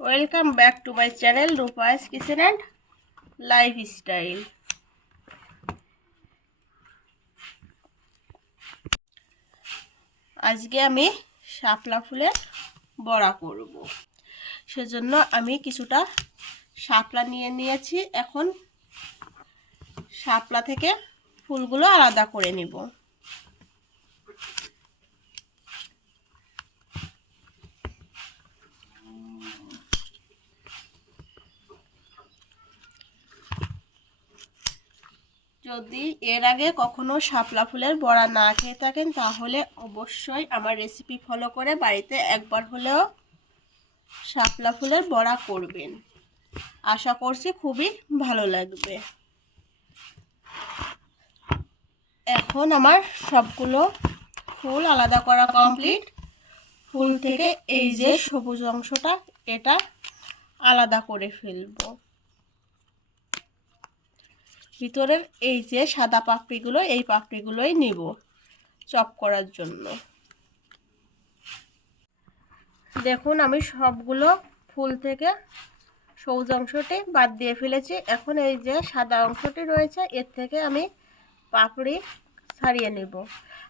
Welcome back to my channel Rupa's kitchen and lifestyle. আজকে আমি শাপলা ফুলের বড়া করব। সেজন্য আমি কিছুটা শাপলা নিয়েছি। এখন শাপলা থেকে ফুলগুলো আলাদা করে নিব। যদি এর আগে কখনো শাপলা ফুলের বড়া না খেয়ে থাকেন তাহলে অবশ্যই আমার রেসিপি ফলো করে বাড়িতে একবার হলেও শাপলা ফুলের বড়া করবেন। আশা করছি খুবই ভালো লাগবে। এখন আমার সবগুলো ফুল আলাদা করা কমপ্লিট। ফুল থেকে এই যে সবুজ অংশটা এটা আলাদা করে ফেলবো। ভিতরের এই যে সাদা পাপড়িগুলো এই পাপড়িগুলোই নিব চপ করার জন্য। দেখুন আমি সবগুলো ফুল থেকে সবুজ অংশটি বাদ দিয়ে ফেলেছি। এখন এই যে সাদা অংশটি রয়েছে এর থেকে আমি পাপড়ি ছাড়িয়ে নেব।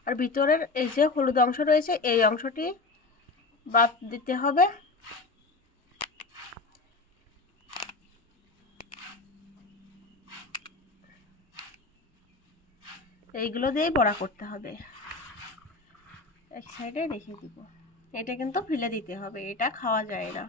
আর ভিতরের এই যে হলুদ অংশ রয়েছে এই অংশটি বাদ দিতে হবে। এইগুলো দিয়েই বড়া করতে হবে। এক সাইডে রেখে দিব। এটা কিন্তু ফেলে দিতে হবে, এটা খাওয়া যায় না।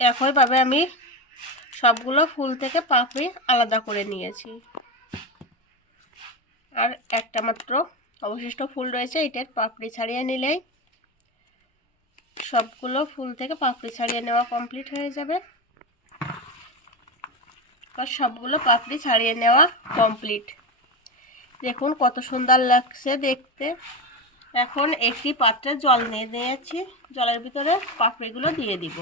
একইভাবে আমি সবগুলো ফুল থেকে পাপড়ি আলাদা করে নিয়েছি। আর একটা মাত্র অবশিষ্ট ফুল রয়েছে, এটার পাপড়ি ছাড়িয়ে নিলেই সবগুলো ফুল থেকে পাপড়ি ছাড়িয়ে নেওয়া কমপ্লিট হয়ে যাবে। সবগুলো পাপড়ি ছাড়িয়ে নেওয়া কমপ্লিট। দেখুন কত সুন্দর লাগছে দেখতে। এখন একটি পাত্রে জল নিয়ে নিয়েছি, জলের ভিতরে পাপড়িগুলো দিয়ে দিব।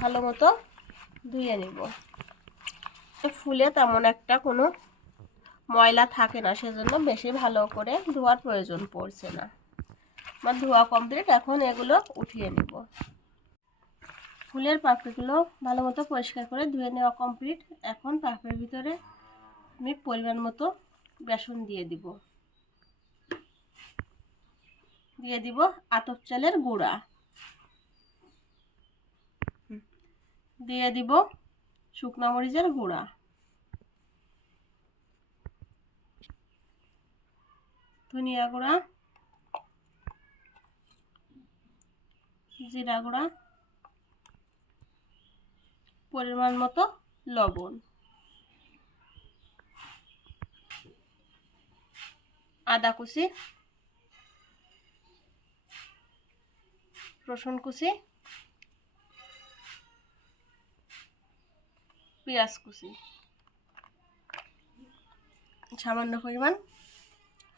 ভালো মতো ধুয়ে নিব। ফুলে তেমন একটা কোনো ময়লা থাকে না, সেজন্য বেশি ভালো করে ধোয়ার প্রয়োজন পড়ছে না। আমার ধোয়া কমপ্লিট। এখন এগুলো উঠিয়ে নিব। ফুলের পাপড়িগুলো ভালো মতো পরিষ্কার করে ধুয়ে নেওয়া কমপ্লিট। এখন পাপড়ির ভিতরে আমি পরিমাণ মতো বেসন দিয়ে দিব আতপ চালের গুঁড়া, দিয়ে দিব শুকনো মরিচের গুঁড়া, ধনিয়া গুঁড়া, জিরা গুঁড়া, পরিমাণ মতো লবণ, আদা কুচি, রসুন কুচি, পেঁয়াজ কুচি, সামান্য পরিমাণ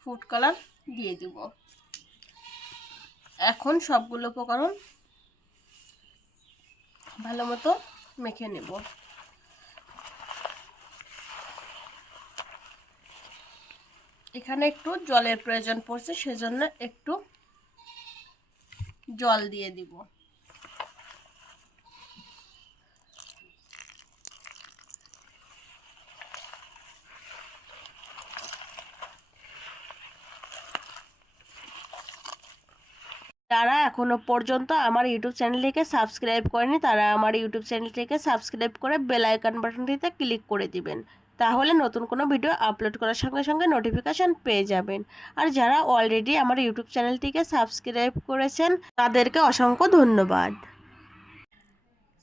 ফুড কালার দিয়ে দিব। এখন সবগুলো উপকরণ ভালো মতো মেখে নেব। এখানে একটু জলের প্রয়োজন পড়ছে, সেজন্য একটু জল দিয়ে দিব। যারা এখনো পর্যন্ত আমার ইউটিউব চ্যানেলটিকে সাবস্ক্রাইব করেনি তারা আমার ইউটিউব চ্যানেলটিকে সাবস্ক্রাইব করে বেল আইকন বাটনটিতে ক্লিক করে দিবেন। তাহলে নতুন কোনো ভিডিও আপলোড করার সঙ্গে সঙ্গে নোটিফিকেশন পেয়ে যাবেন। আর যারা অলরেডি আমার ইউটিউব চ্যানেলটিকে সাবস্ক্রাইব করেছেন তাদেরকে অসংখ্য ধন্যবাদ।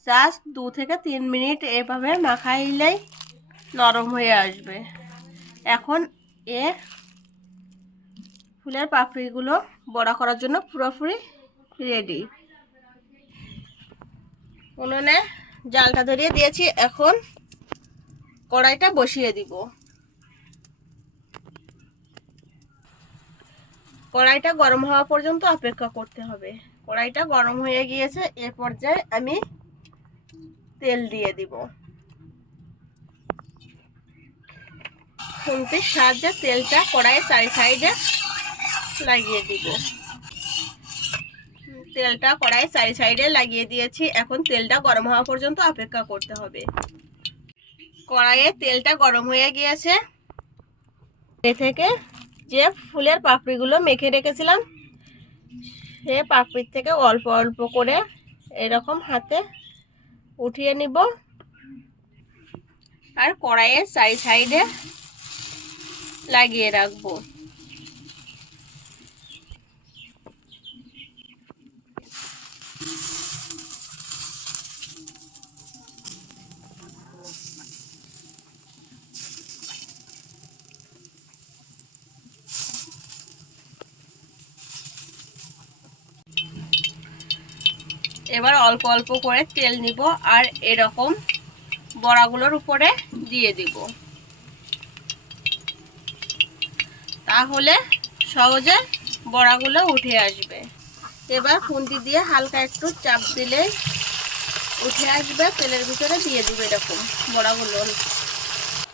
জাস্ট 2 থেকে 3 মিনিট এভাবে মাখাইলেই নরম হয়ে আসবে। এখন ফুলের পাপড়িগুলো বড়া করার জন্য পুরোপুরি রেডি। উনুনে জালটা ধরিয়ে দিয়েছি। এখন কড়াইটা বসিয়ে দিব। কড়াইটা গরম হওয়া পর্যন্ত অপেক্ষা করতে হবে। কড়াইটা গরম হয়ে গিয়েছে, এ পর্যায়ে আমি তেল দিয়ে দিব। খুন্তির সাহায্যে তেলটা কড়াইয়ের চারি সাইডে লাগিয়ে দিব। তেলটা কড়াইয়ের চারি সাইডে লাগিয়ে দিয়েছি। এখন তেলটা গরম হওয়া পর্যন্ত অপেক্ষা করতে হবে। কড়াইয়ে তেলটা গরম হয়ে গিয়েছে। এ থেকে যে ফুলের পাপড়িগুলো মেখে রেখেছিলাম, সে পাপড়ির থেকে অল্প অল্প করে এরকম হাতে উঠিয়ে নিব আর কড়াইয়ের চারি সাইডে লাগিয়ে রাখবো। এবার অল্প অল্প করে তেল নিব আর এরকম বড়াগুলোর উপরে দিয়ে দিব, তাহলে সহজে বড়াগুলো উঠে আসবে। এবার খুন্তি দিয়ে হালকা একটু চাপ দিলে উঠে আসবে, তেলের ভিতরে দিয়ে দিব এরকম বড়াগুলো।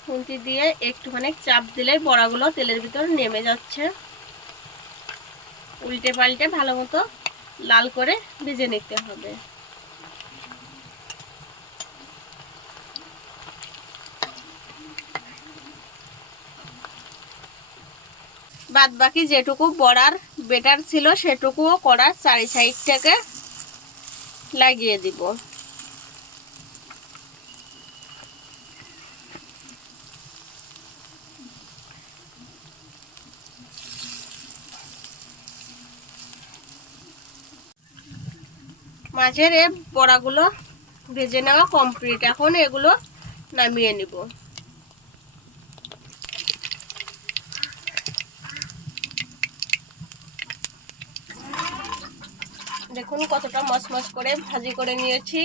খুন্তি দিয়ে একটুখানি চাপ দিলে বড়াগুলো তেলের ভিতরে নেমে যাচ্ছে। উল্টে পাল্টে ভালো মতো লাল করে ভেজে নিতে হবে। বাদ বাকি যেটুকু বড়ার বেটার ছিল সেটুকুও কড়ার চারি সাইড থেকে লাগিয়ে দিব। মাঝের এই বড়াগুলো ভেজে নেওয়া কমপ্লিট। এখন এগুলো নামিয়ে নিব। দেখুন কতটা মচমচ করে ভাজি করে নিয়েছি।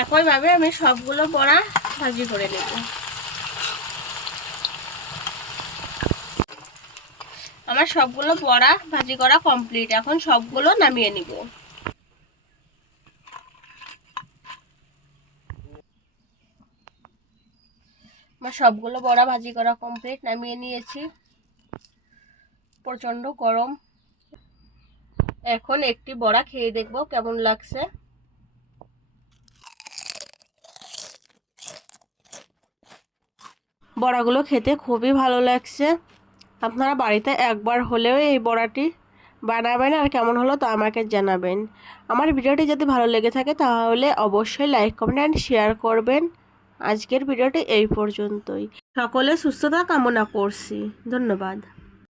একইভাবে আমি সবগুলো বড়া ভাজি করে নেব। আমার সবগুলো বড়া ভাজি করা কমপ্লিট। এখন সবগুলো নামিয়ে নিব। আমার সবগুলো বড়া ভাজি করা কমপ্লিট, নামিয়ে নিয়েছি। প্রচন্ড গরম। এখন একটি বড়া খেয়ে দেখব কেমন লাগছে। বড়াগুলো খেতে খুবই ভালো লাগছে। আপনারা বাড়িতে একবার হলেও এই বড়াটি বানাবেন আর কেমন হলো তা আমাকে জানাবেন। আমার ভিডিওটি যদি ভালো লেগে থাকে তাহলে অবশ্যই লাইক কমেন্ট অ্যান্ড শেয়ার করবেন। আজকের ভিডিওটি এই পর্যন্তই। সকলে সুস্থতা কামনা করছি। ধন্যবাদ।